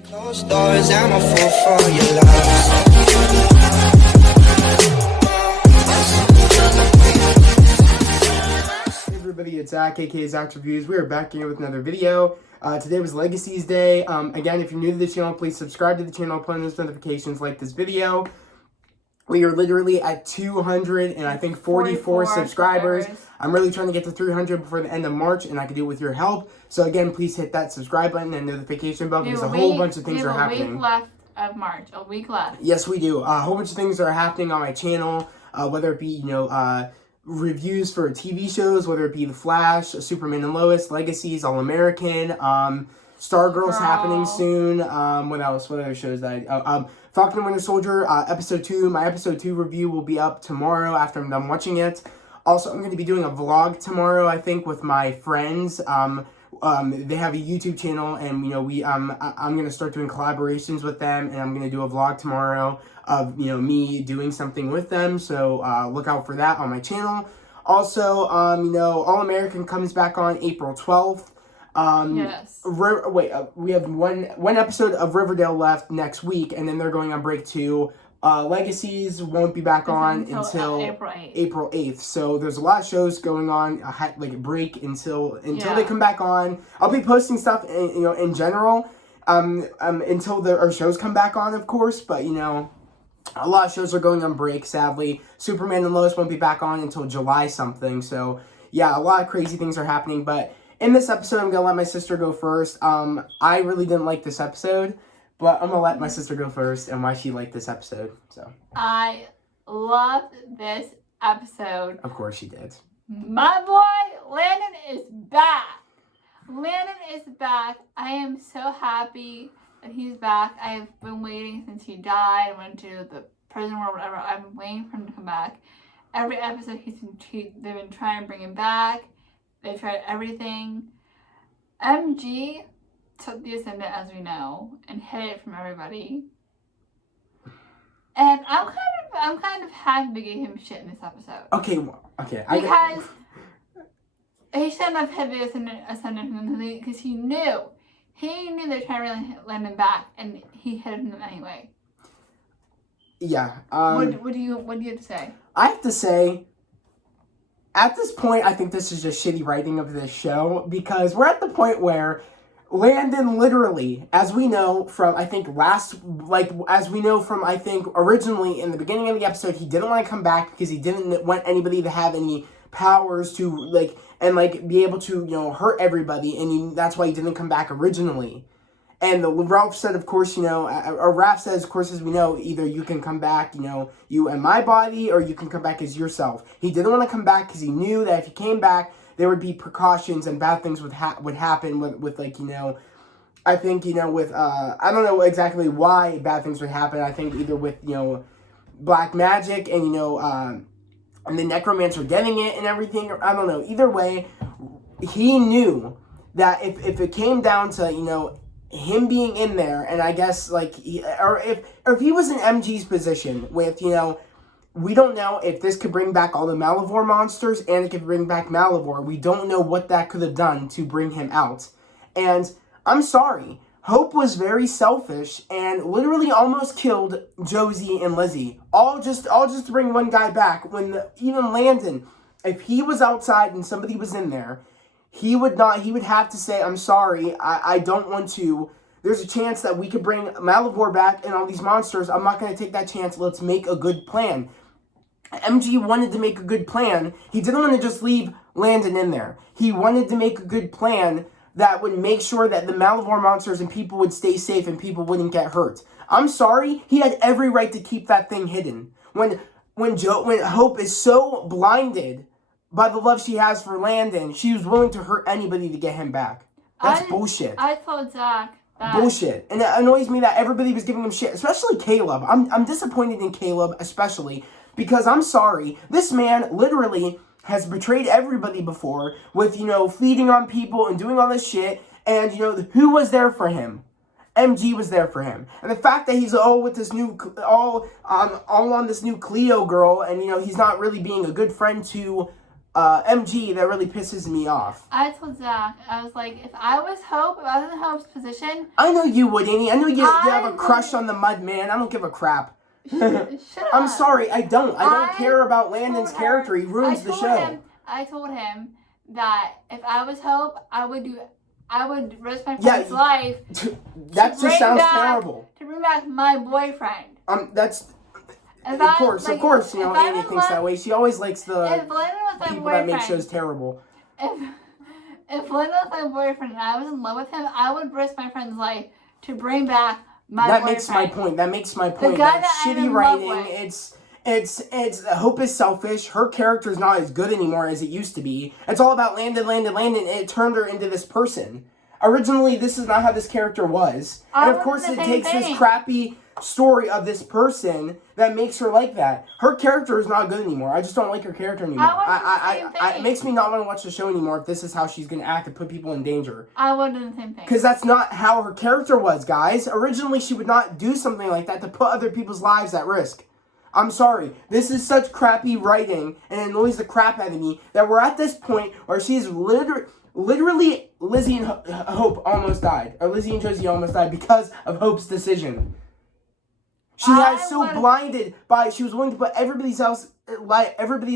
Closed doors, I'm a fool for your love. Hey everybody, it's Zach, aka Zach's Reviews. We are back here with another video. Today was Legacies Day. Again, if you're new to the channel, please subscribe to the channel, put on those notifications, like this video. We are literally at 200 and I think 44 subscribers. I'm really trying to get to 300 before the end of March, and I can do it with your help. So again, please hit that subscribe button and notification bell because a whole bunch of things are happening. A week left of March. A week left. Yes, we do. A whole bunch of things are happening on my channel, whether it be, reviews for TV shows, whether it be The Flash, Superman and Lois, Legacies, All American, Stargirl's happening soon. What else? What other shows that Falcon and Winter Soldier, episode 2. My episode 2 review will be up tomorrow after I'm done watching it. Also, I'm going to be doing a vlog tomorrow, I think, with my friends. They have a YouTube channel, and, I'm going to start doing collaborations with them, and I'm going to do a vlog tomorrow of, me doing something with them. So, look out for that on my channel. Also, All American comes back on April 12th. Yes. We have one episode of Riverdale left next week, and then they're going on break too. Legacies won't be back on until April 8th. So there's a lot of shows going on, like a break until they come back on. I'll be posting stuff, in general, until our shows come back on, of course. But a lot of shows are going on break. Sadly, Superman and Lois won't be back on until July something. So yeah, a lot of crazy things are happening, but. In this episode, I'm going to let my sister go first. I really didn't like this episode, but I'm going to let my sister go first and why she liked this episode. So I loved this episode. Of course she did. My boy, Landon is back. Landon is back. I am so happy that he's back. I have been waiting since he died, went to the prison or whatever. I've been waiting for him to come back. Every episode, they've been trying to bring him back. They tried everything. MG took the ascendant, as we know, and hid it from everybody. And I'm kind of happy to give him shit in this episode. Okay. Because he shouldn't have hid the ascendant from him because he knew they're trying to let him back, and he hid him anyway. Yeah. What do you have to say? I have to say, at this point, I think this is just shitty writing of this show, because we're at the point where Landon literally, as we know from, originally in the beginning of the episode, he didn't want to come back because he didn't want anybody to have any powers to, be able to, hurt everybody, and that's why he didn't come back originally. And Ralph said, of course, or Raph says, of course, as we know, either you can come back, you and my body, or you can come back as yourself. He didn't want to come back because he knew that if he came back, there would be precautions and bad things would happen with I think, with, I don't know exactly why bad things would happen. I think either with, black magic and, and the necromancer getting it and everything, or I don't know. Either way, he knew that if it came down to, him being in there, and I guess, if he was in MG's position with, we don't know if this could bring back all the Malivore monsters, and it could bring back Malivore. We don't know what that could have done to bring him out. And I'm sorry, Hope was very selfish and literally almost killed Josie and Lizzie. All just to bring one guy back, when even Landon, if he was outside and somebody was in there, he would have to say, I'm sorry, I don't want to. There's a chance that we could bring Malivore back and all these monsters. I'm not going to take that chance. Let's make a good plan. MG wanted to make a good plan. He didn't want to just leave Landon in there. He wanted to make a good plan that would make sure that the Malivore monsters and people would stay safe and people wouldn't get hurt. I'm sorry, he had every right to keep that thing hidden. When Hope is so blinded by the love she has for Landon, she was willing to hurt anybody to get him back. That's bullshit. I told Zach that. Bullshit. And it annoys me that everybody was giving him shit, especially Caleb. I'm disappointed in Caleb, especially, because I'm sorry, this man literally has betrayed everybody before with, feeding on people and doing all this shit, and, who was there for him? MG was there for him. And the fact that he's with this new, all on this new Cleo girl, and, he's not really being a good friend to MG that really pisses me off. I told Zach, I was like, if I was in Hope's position. I know you would, Annie. I know you have a crush on the Mud Man. I don't give a crap. Shut up. I'm sorry, I don't care about Landon's character. He ruins the show. I told him that if I was Hope, I would risk my friend's life. That just sounds terrible. To bring back my boyfriend. That's of course, you know, Annie thinks that way. She always likes the people that make shows terrible. If Landon was my boyfriend and I was in love with him, I would risk my friend's life to bring back my boyfriend. That makes my point. That's shitty writing. It's Hope is selfish. Her character is not as good anymore as it used to be. It's all about Landon. And it turned her into this person. Originally, this is not how this character was. And of course, it takes this crappy story of this person that makes her like that. Her character is not good anymore. I just don't like her character anymore. It makes me not want to watch the show anymore if this is how she's going to act and put people in danger. I would do the same thing. Because that's not how her character was, guys. Originally, she would not do something like that to put other people's lives at risk. I'm sorry. This is such crappy writing, and it annoys the crap out of me that we're at this point where she's literally Lizzie and Hope almost died. Or Lizzie and Josie almost died because of Hope's decision. She blinded by, she was willing to put everybody's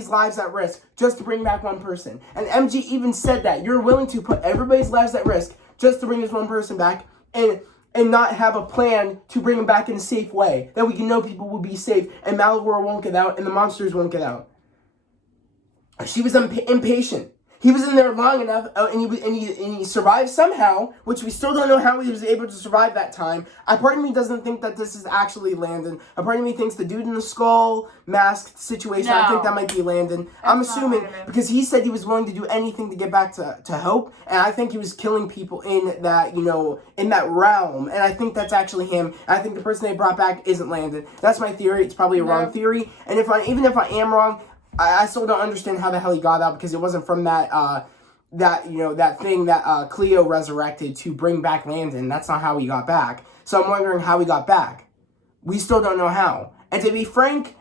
lives at risk just to bring back one person. And MG even said that. You're willing to put everybody's lives at risk just to bring this one person back and not have a plan to bring them back in a safe way. That we can know people will be safe and Malivore won't get out and the monsters won't get out. She was impatient. He was in there long enough, and he survived somehow, which we still don't know how he was able to survive that time. A part of me doesn't think that this is actually Landon. A part of me thinks the dude in the skull mask situation, I think that might be Landon. I'm assuming, because he said he was willing to do anything to get back to Hope, and I think he was killing people in that, in that realm, and I think that's actually him. And I think the person they brought back isn't Landon. That's my theory. It's probably a wrong theory, and even if I am wrong, I still don't understand how the hell he got out, because it wasn't from that thing that Cleo resurrected to bring back Landon. That's not how he got back. So I'm wondering how he got back. We still don't know how. And to be frank,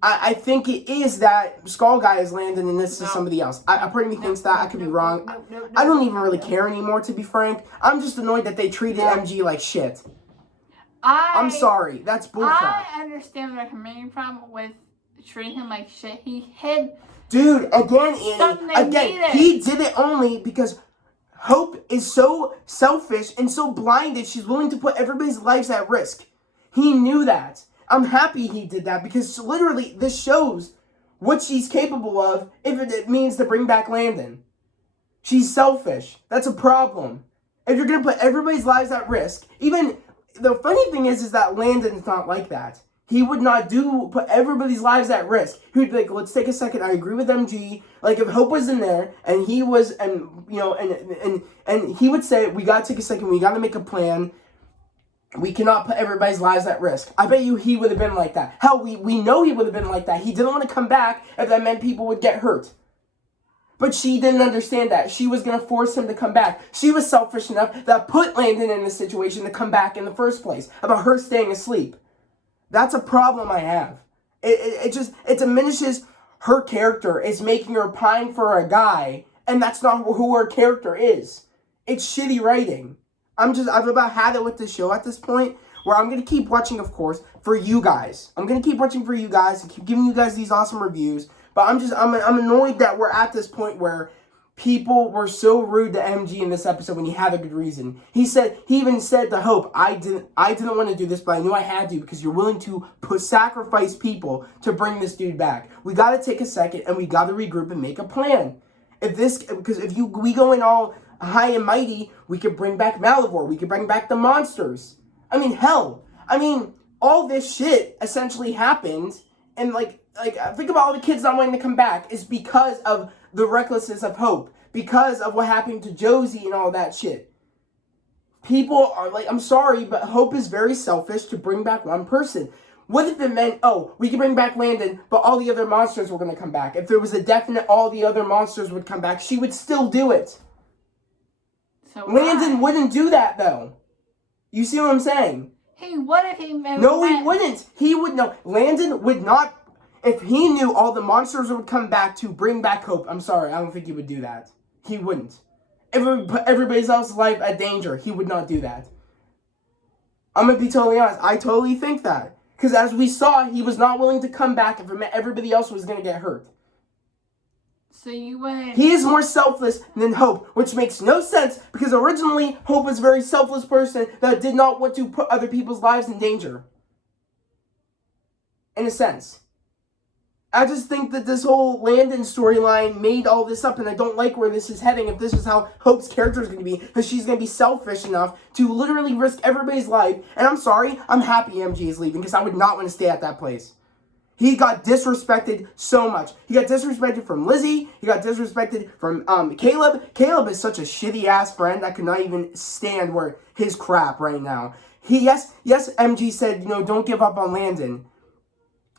I think it is that Skull guy is Landon and this is somebody else. I part of me thinks that. I could be wrong. I don't even really care anymore, to be frank. I'm just annoyed that they treated MG like shit. I'm sorry. That's bullcrap. I understand where they're coming from with treating him like shit. He hid. Dude, again, Annie. He did it only because Hope is so selfish and so blinded. She's willing to put everybody's lives at risk. He knew that. I'm happy he did that because literally this shows what she's capable of if it means to bring back Landon. She's selfish. That's a problem. If you're going to put everybody's lives at risk, even the funny thing is that Landon's not like that. He would not put everybody's lives at risk. He would be like, let's take a second. I agree with MG. Like, if Hope was in there, and he was, and he would say, we gotta take a second. We gotta make a plan. We cannot put everybody's lives at risk. I bet you he would have been like that. Hell, we know he would have been like that. He didn't want to come back if that meant people would get hurt. But she didn't understand that. She was going to force him to come back. She was selfish enough that put Landon in the situation to come back in the first place. About her staying asleep. That's a problem I have. It diminishes her character. It's making her pine for a guy, and that's not who her character is. It's shitty writing. I've about had it with the show at this point, where I'm gonna keep watching, of course, for you guys. I'm gonna keep watching for you guys and keep giving you guys these awesome reviews. But I'm annoyed that we're at this point where people were so rude to MG in this episode when he had a good reason. He even said to Hope, I didn't want to do this, but I knew I had to because you're willing to sacrifice people to bring this dude back. We got to take a second and we got to regroup and make a plan. Because we go in all high and mighty, we could bring back Malivore. We could bring back the monsters. I mean, hell. All this shit essentially happened, and think about all the kids not wanting to come back is because of the recklessness of Hope, because of what happened to Josie and all that shit. People are I'm sorry, but Hope is very selfish to bring back one person. What if it meant, we can bring back Landon, but all the other monsters were going to come back? If there was a definite all the other monsters would come back, she would still do it. So Landon wouldn't do that, though. You see what I'm saying? Hey, what if he... No, he wouldn't. He would... No, Landon would not... If he knew all the monsters would come back to bring back Hope, I'm sorry, I don't think he would do that. He wouldn't. If it would put everybody else's life at danger, he would not do that. I'm going to be totally honest. I totally think that. Because as we saw, he was not willing to come back if it meant everybody else was going to get hurt. So you went... He is more selfless than Hope, which makes no sense because originally Hope was a very selfless person that did not want to put other people's lives in danger. In a sense. I just think that this whole Landon storyline made all this up, and I don't like where this is heading if this is how Hope's character is going to be, because she's going to be selfish enough to literally risk everybody's life. And I'm sorry, I'm happy MG is leaving, because I would not want to stay at that place. He got disrespected so much. He got disrespected from Lizzie. He got disrespected from Caleb. Caleb is such a shitty-ass friend. I could not even stand where his crap right now. Yes, MG said, don't give up on Landon.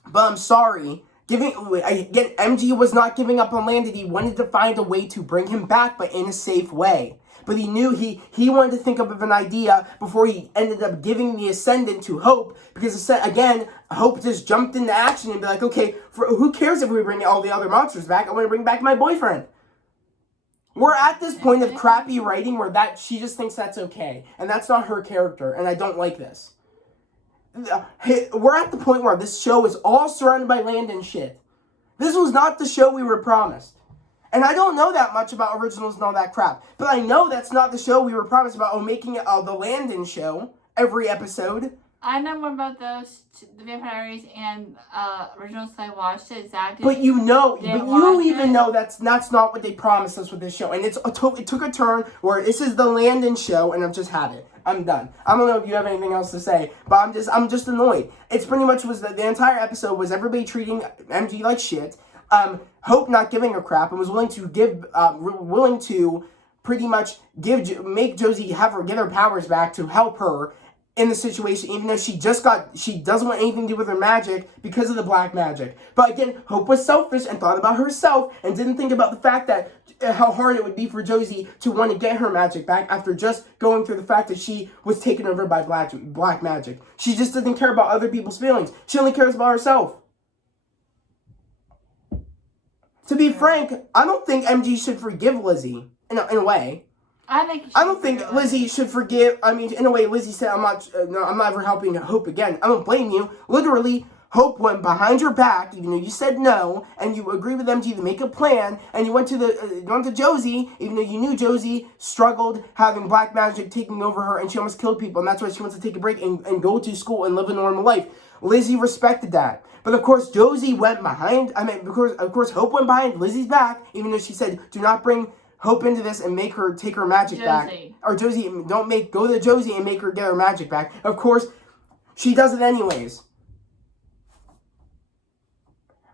But I'm sorry. MG was not giving up on Landon. He wanted to find a way to bring him back, but in a safe way. But he knew he wanted to think up of an idea before he ended up giving the Ascendant to Hope. Because, again, Hope just jumped into action and be like, okay, who cares if we bring all the other monsters back? I want to bring back my boyfriend. We're at this point of crappy writing where she just thinks that's okay. And that's not her character, and I don't like this. We're at the point where this show is all surrounded by Landon shit. This was not the show we were promised. And I don't know that much about originals and all that crap. But I know that's not the show we were promised about. Making it the Landon show every episode. I know more about those, the Vampire Diaries and originals. I watched it. Zach did. But you know that's not what they promised us with this show. And it took a turn where this is the Landon show, and I've just had it. I'm done. I don't know if you have anything else to say, but I'm just annoyed. It's pretty much was the entire episode was everybody treating MG like shit. Hope not giving a crap and was willing to pretty much make Josie get her powers back to help her in the situation, even though she doesn't want anything to do with her magic because of the black magic. But again, Hope was selfish and thought about herself and didn't think about the fact that how hard it would be for Josie to want to get her magic back after just going through the fact that she was taken over by black magic. She just doesn't care about other people's feelings. She only cares about herself. To be frank, I don't think MG should forgive Lizzie in a way. I don't think Lizzie should forgive. I mean, in a way, Lizzie said, I'm not ever helping Hope again. I don't blame you. Literally, Hope went behind your back, even though you said no, and you agreed with MG to make a plan, and you went to Josie, even though you knew Josie struggled having black magic taking over her, and she almost killed people, and that's why she wants to take a break and go to school and live a normal life. Lizzie respected that. But of course, Josie went behind, of course, Hope went behind Lizzie's back, even though she said, do not bring Hope into this and make her take her magic back. Or Josie, go to Josie and make her get her magic back. Of course, she does it anyways.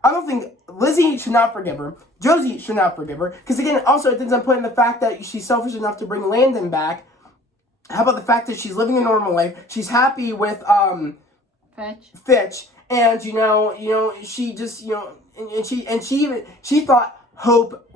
I don't think Lizzie should not forgive her. Josie should not forgive her. Because again, also it ends up putting the fact that she's selfish enough to bring Landon back. How about the fact that she's living a normal life? She's happy with Fitch. And she just and she thought Hope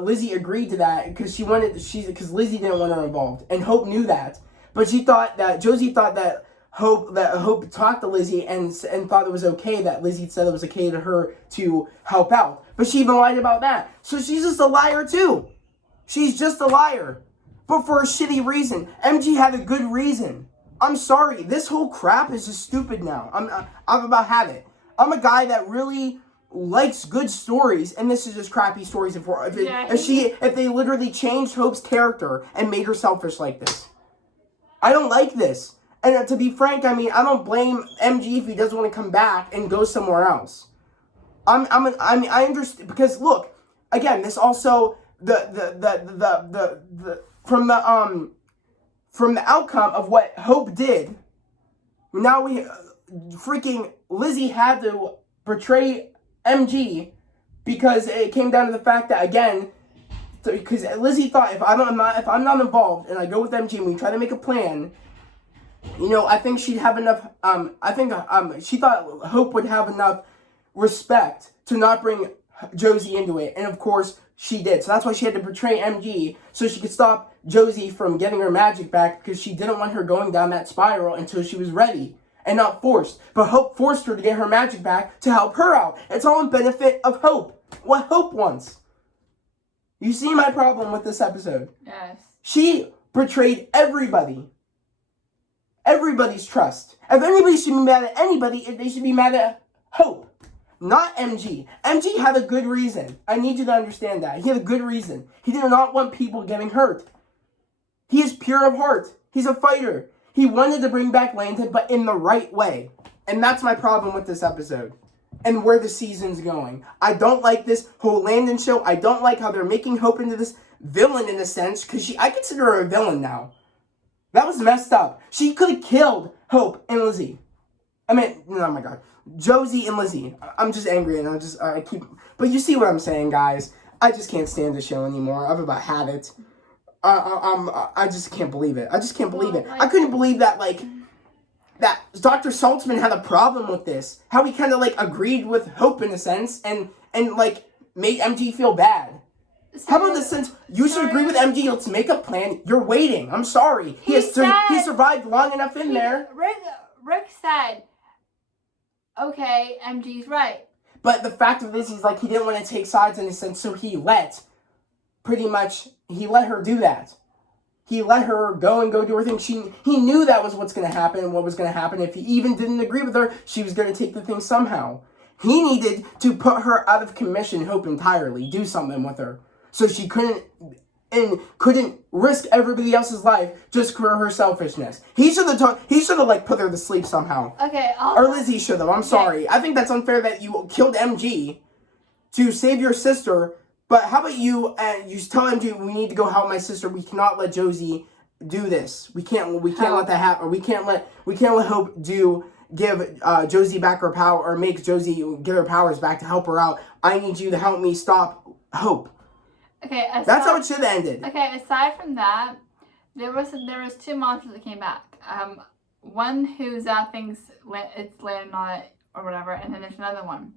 Lizzie agreed to that because Lizzie didn't want her involved, and Hope knew that. But Josie thought that Hope talked to Lizzie and thought it was okay that Lizzie said it was okay to her to help out. But she even lied about that. So she's just a liar too. She's just a liar, but for a shitty reason. MG had a good reason. I'm sorry, this whole crap is just stupid now. I'm about to have it. I'm a guy that really likes good stories, and this is just crappy stories. If they literally changed Hope's character and made her selfish like this, I don't like this. And to be frank, I don't blame MG if he doesn't want to come back and go somewhere else. I understand because look, again, this also from the outcome of what Hope did, now freaking Lizzie had to betray MG because it came down to the fact that, again, because Lizzie thought if I'm not involved and I go with MG and we try to make a plan, I think she'd have enough. She thought Hope would have enough respect to not bring Josie into it, and of course she did. So that's why she had to betray MG so she could stop Josie from getting her magic back because she didn't want her going down that spiral until she was ready. and not forced. But Hope forced her to get her magic back to help her out. It's all in benefit of Hope. What Hope wants. You see my problem with this episode? Yes. She betrayed everybody. Everybody's trust. If anybody should be mad at anybody, they should be mad at Hope. Not MG. MG had a good reason. I need you to understand that. He had a good reason. He did not want people getting hurt. He is pure of heart. He's a fighter. He wanted to bring back Landon, but in the right way. And that's my problem with this episode. And where the season's going. I don't like this whole Landon show. I don't like how they're making Hope into this villain in a sense. Because I consider her a villain now. That was messed up. She could have killed Hope and Lizzie. Oh my God. Josie and Lizzie. I'm just angry and I keep... But you see what I'm saying, guys. I just can't stand the show anymore. I've about had it. I just can't believe it. I just can't believe it. I couldn't believe that, that Dr. Saltzman had a problem with this. How he kind of, agreed with Hope in a sense and made MG feel bad. How about the sense, you should agree with MG, let's make a plan. You're waiting. I'm sorry. He survived long enough in there. Rick said, okay, MG's right. But the fact of this is, he didn't want to take sides in a sense, so he let her do that. He let her go do her thing. He knew that was what's going to happen and what was going to happen. If he even didn't agree with her, she was going to take the thing somehow. He needed to put her out of commission, Hope, entirely. Do something with her. So she couldn't risk everybody else's life just for her selfishness. He should have put her to sleep somehow. Okay, or Lizzie should have. I'm sorry. I think that's unfair that you killed MG to save your sister. But how about you tell MG, we need to go help my sister. We cannot let Josie do this. We can't let that happen. We can't let Hope give Josie back her power or make Josie get her powers back to help her out. I need you to help me stop Hope. Okay, that's how it should have ended. Okay, aside from that, there was two monsters that came back. One whose thing's it's landing on it or whatever, and then there's another one.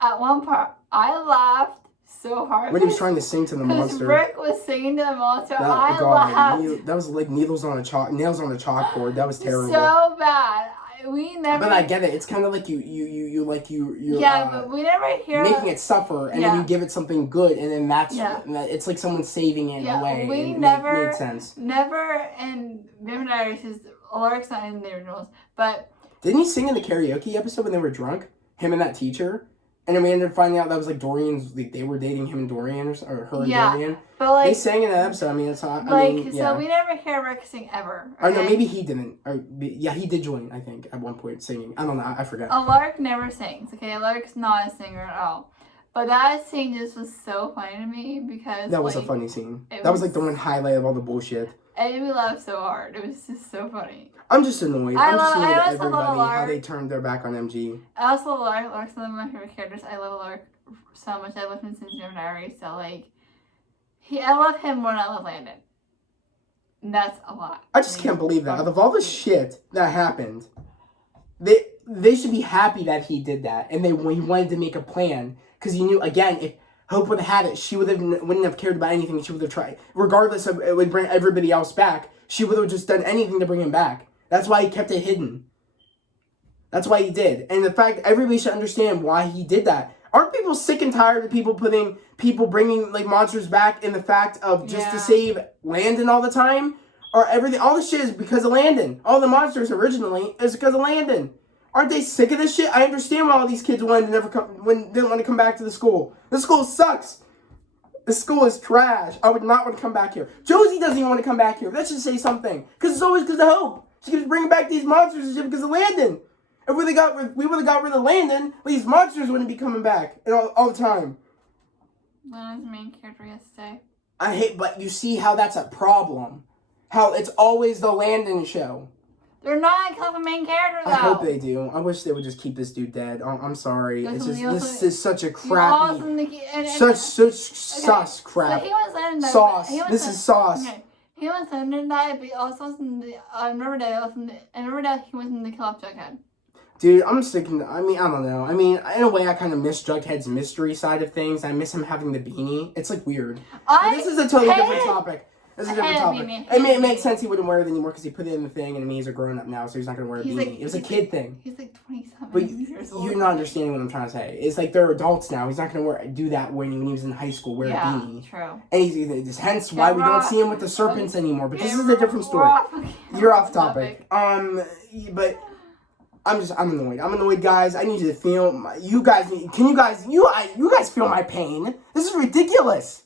At one part, I laughed so hard when he was trying to sing to the monster. Rick was singing to the monster. I laughed. That was like nails on a chalkboard. That was terrible. So bad. We never. But I get it. It's kind of like you. Yeah, but we never hear making it suffer, and then you give it something good, and then it's like someone saving it in a way. We never made sense. Never in Vampire Diaries, his lyrics not in the originals, but didn't he sing in the karaoke episode when they were drunk? Him and that teacher. And then we ended up finding out that was Dorian's. They were dating him and Dorian, or her and Dorian. But they sang in that episode. I mean, it's not. So we never hear Rick sing ever. Okay? Or no, maybe he didn't. He did join. I think at one point singing. I don't know. I forgot. Alark never sings. Okay, Alark's not a singer at all. But that scene just was so funny to me because that was a funny scene. That was the one highlight of all the bullshit. It made me laugh so hard. It was just so funny. I'm just annoyed. I'm just annoyed at everybody love how they turned their back on MG. I also love Lark. Lark's one of my favorite characters. I love Lark so much. I love him since Vampire Diaries. So I love him more than I love Landon. And that's a lot. I just can't believe that. Out of all the shit that happened, they should be happy that he did that, and he wanted to make a plan because he knew again if Hope would have had it, she wouldn't have cared about anything. She would have tried, regardless of it would bring everybody else back. She would have just done anything to bring him back. That's why he kept it hidden. That's why he did. And the fact everybody should understand why he did that. Aren't people sick and tired of people bringing monsters back in the fact of just to save Landon all the time? Or all this shit is because of Landon. All the monsters originally is because of Landon. Aren't they sick of this shit? I understand why all these kids didn't want to come back to the school. The school sucks. The school is trash. I would not want to come back here. Josie doesn't even want to come back here. That should say something. Because it's always because of Hope. She keeps bringing back these monsters and shit because of Landon. If we would have got rid of Landon, these monsters wouldn't be coming back all the time. Landon's the main character yesterday. But you see how that's a problem. How it's always the Landon show. They're not because of the main character, though. I hope they do. I wish they would just keep this dude dead. I'm sorry. This is such a crappy, such sauce crap. So he was in sauce. This is sauce. Okay. He was in that, but he also was in the Riverdale. In Riverdale, he was in the Kill Off Jughead. Dude, I'm sticking. I don't know. In a way, I kind of miss Jughead's mystery side of things. I miss him having the beanie. It's weird. This is a totally different topic. This is a different topic. It makes sense he wouldn't wear it anymore because he put it in the thing, and I mean, he's a grown-up now, so he's not going to wear a beanie. It was a kid thing. He's like 27 but years old. You're not understanding what I'm trying to say. It's like they're adults now. He's not going to do that when he was in high school, wear a beanie. True. And hence why we don't see him with the serpents anymore. But this is a different story. You're off topic. But I'm annoyed. I'm annoyed, guys. I need you to feel. You guys feel my pain. This is ridiculous.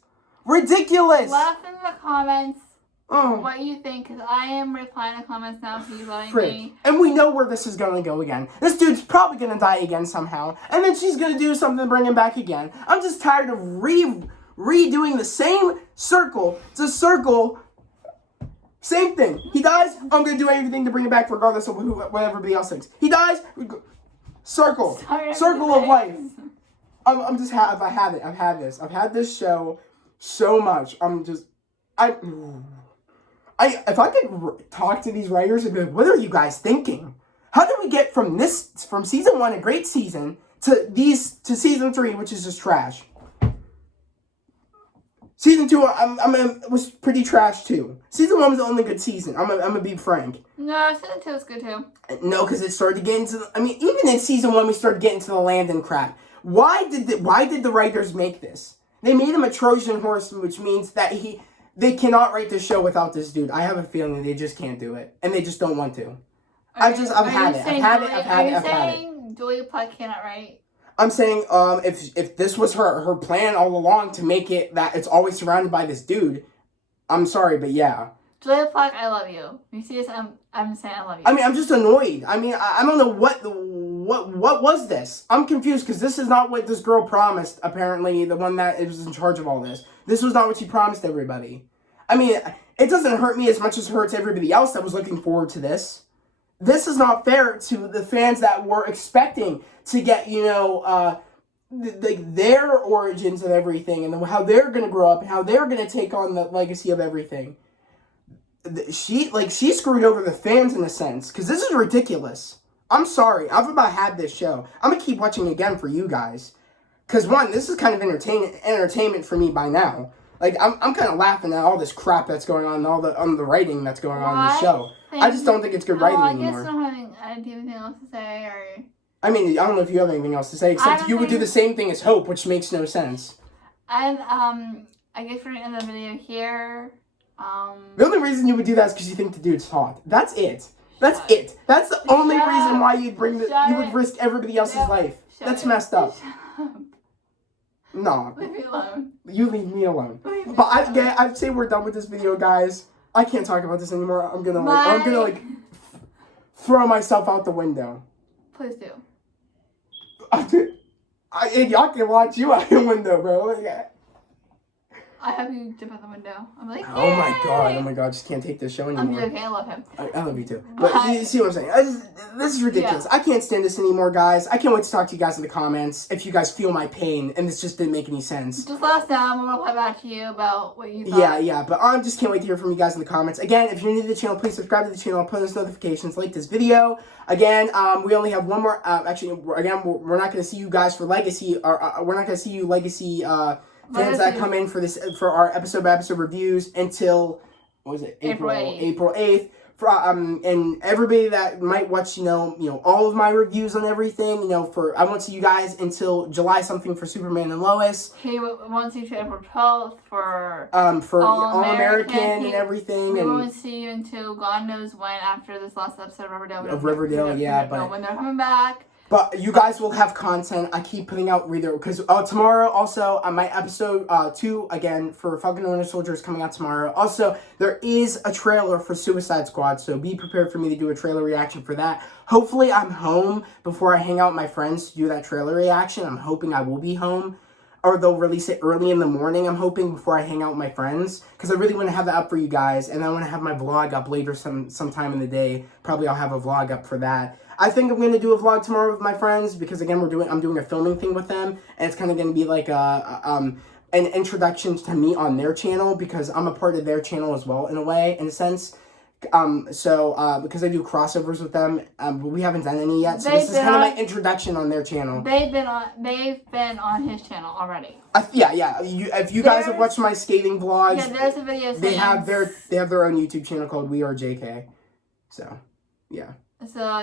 Ridiculous. Let us in the comments what you think, because I am replying to comments now. He's letting me. And we know where this is going to go again. This dude's probably going to die again somehow, and then she's going to do something to bring him back again. I'm just tired of redoing the same circle. It's a circle. Same thing. He dies, I'm going to do everything to bring him back regardless of what everybody else thinks. He dies, circle. Circle of life. I've had this show so much. If I could talk to these writers and be like, what are you guys thinking? How did we get from season 1, a great season, to season 3, which is just trash? Season 2, was pretty trash too. Season 1 was the only good season. I'm gonna be frank. No, season 2 was good too. No, because it started to get into. Even in season 1, we started getting to the land and crap. Why did the writers make this? They made him a Trojan horse, which means that they cannot write this show without this dude. I have a feeling they just can't do it, and they just don't want to. I've had it. Are you saying Julia Putt cannot write? I'm saying, if this was her plan all along to make it that it's always surrounded by this dude, I'm sorry, but yeah. Julia Putt, I love you. You see this? I'm saying I love you. I'm just annoyed. I don't know what was this. I'm confused because this is not what this girl promised. Apparently, the one that was in charge of all this. This was not what she promised everybody. It doesn't hurt me as much as it hurts everybody else that was looking forward to this. This is not fair to the fans that were expecting to get, their origins of everything and how they're going to grow up and how they're going to take on the legacy of everything. She screwed over the fans in a sense, because this is ridiculous. I'm sorry. I've about had this show. I'm going to keep watching again for you guys. Because, one, this is kind of entertainment for me by now. I'm kind of laughing at all this crap that's going on and all the writing that's going on in the show. I just don't think it's good writing anymore. I don't have anything else to say, or... I don't know if you have anything else to say, except you would do the same thing as Hope, which makes no sense. And, I guess we're going to end the video here. The only reason you would do that is because you think the dude's hot. That's it. That's it. That's the only reason why you would risk everybody else's life. That's messed up. No. Leave me alone. You leave me alone. But I'd say we're done with this video, guys. I can't talk about this anymore. I'm gonna throw myself out the window. Please do. Y'all can watch you out the window, bro. I have you jump out the window. I'm like, oh my god, just can't take this show anymore. I'm joking, I love him. I love you too. But you see what I'm saying? This is ridiculous. Yeah. I can't stand this anymore, guys. I can't wait to talk to you guys in the comments if you guys feel my pain and this just didn't make any sense. Just let us know. I'm going to reply back to you about what you thought. Yeah, but I just can't wait to hear from you guys in the comments. Again, if you're new to the channel, please subscribe to the channel, post notifications, like this video. Again, we only have one more, we're not going to see you guys for Legacy, or we're not going to see you Legacy, fans that come in for our episode by episode reviews until April 8th. And everybody that might watch, all of my reviews on everything, I won't see you guys until July something for Superman and Lois. He won't see you until April 12th for All-American and everything. We won't see you until God knows when after this last episode of Riverdale. But when they're coming back. But you guys will have content. I keep putting out because tomorrow also my episode 2 again for Falcon and Winter Soldier is coming out tomorrow. Also, there is a trailer for Suicide Squad, so be prepared for me to do a trailer reaction for that. Hopefully, I'm home before I hang out with my friends to do that trailer reaction. I'm hoping I will be home, or they'll release it early in the morning. I'm hoping before I hang out with my friends, because I really want to have that up for you guys, and I want to have my vlog up later sometime in the day. Probably I'll have a vlog up for that. I think I'm going to do a vlog tomorrow with my friends because, again, I'm doing a filming thing with them, and it's kind of going to be like an introduction to me on their channel because I'm a part of their channel as well, in a way, in a sense, Because I do crossovers with them, but we haven't done any yet. So this is kind of my introduction on their channel. They've been on his channel already. Yeah. If you guys have watched my skating vlogs, yeah, there's a video. They have their own YouTube channel called We Are JK. So, yeah. So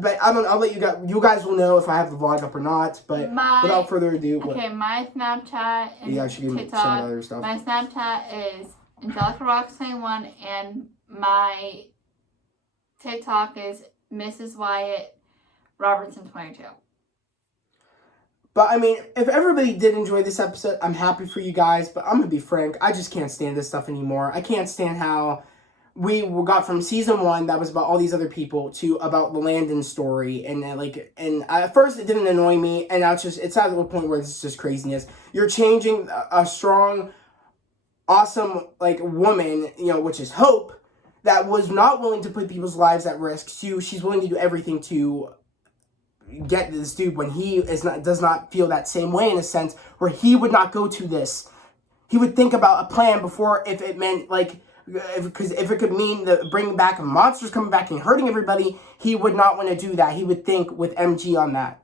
but I don't. I'll let you guys will know if I have the vlog up or not. But without further ado, my Snapchat and TikTok. Some other stuff. My Snapchat is Angelica Rocks 21, and my TikTok is Mrs. Wyatt Robertson 22. But I mean, if everybody did enjoy this episode, I'm happy for you guys. But I'm gonna be frank, I just can't stand this stuff anymore. I can't stand how we got from season 1 that was about all these other people to about the Landon story, and at first it didn't annoy me, and now it's at the point where it's just craziness. You're changing a strong, awesome woman, which is Hope, that was not willing to put people's lives at risk. She's willing to do everything to get this dude when he does not feel that same way, in a sense where he would not go to this. He would think about a plan before, if it meant because if it could mean the bringing back monsters coming back and hurting everybody, he would not want to do that. He would think with MG on that.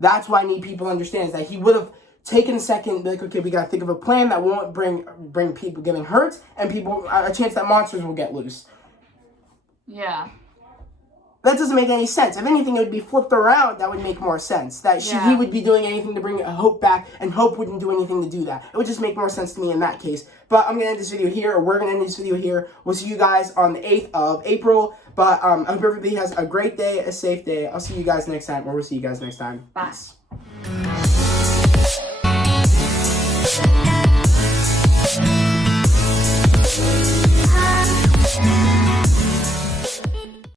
That's why I need people to understand, is that he would have taken a second and be like, okay, we got to think of a plan that won't bring people getting hurt and a chance that monsters will get loose. Yeah. That doesn't make any sense. If anything, it would be flipped around. That would make more sense. That he would be doing anything to bring Hope back, and Hope wouldn't do anything to do that. It would just make more sense to me in that case. But I'm going to end this video here, or we're going to end this video here. We'll see you guys on the 8th of April. But I hope everybody has a great day, a safe day. I'll see you guys next time, or we'll see you guys next time. Bye. Peace.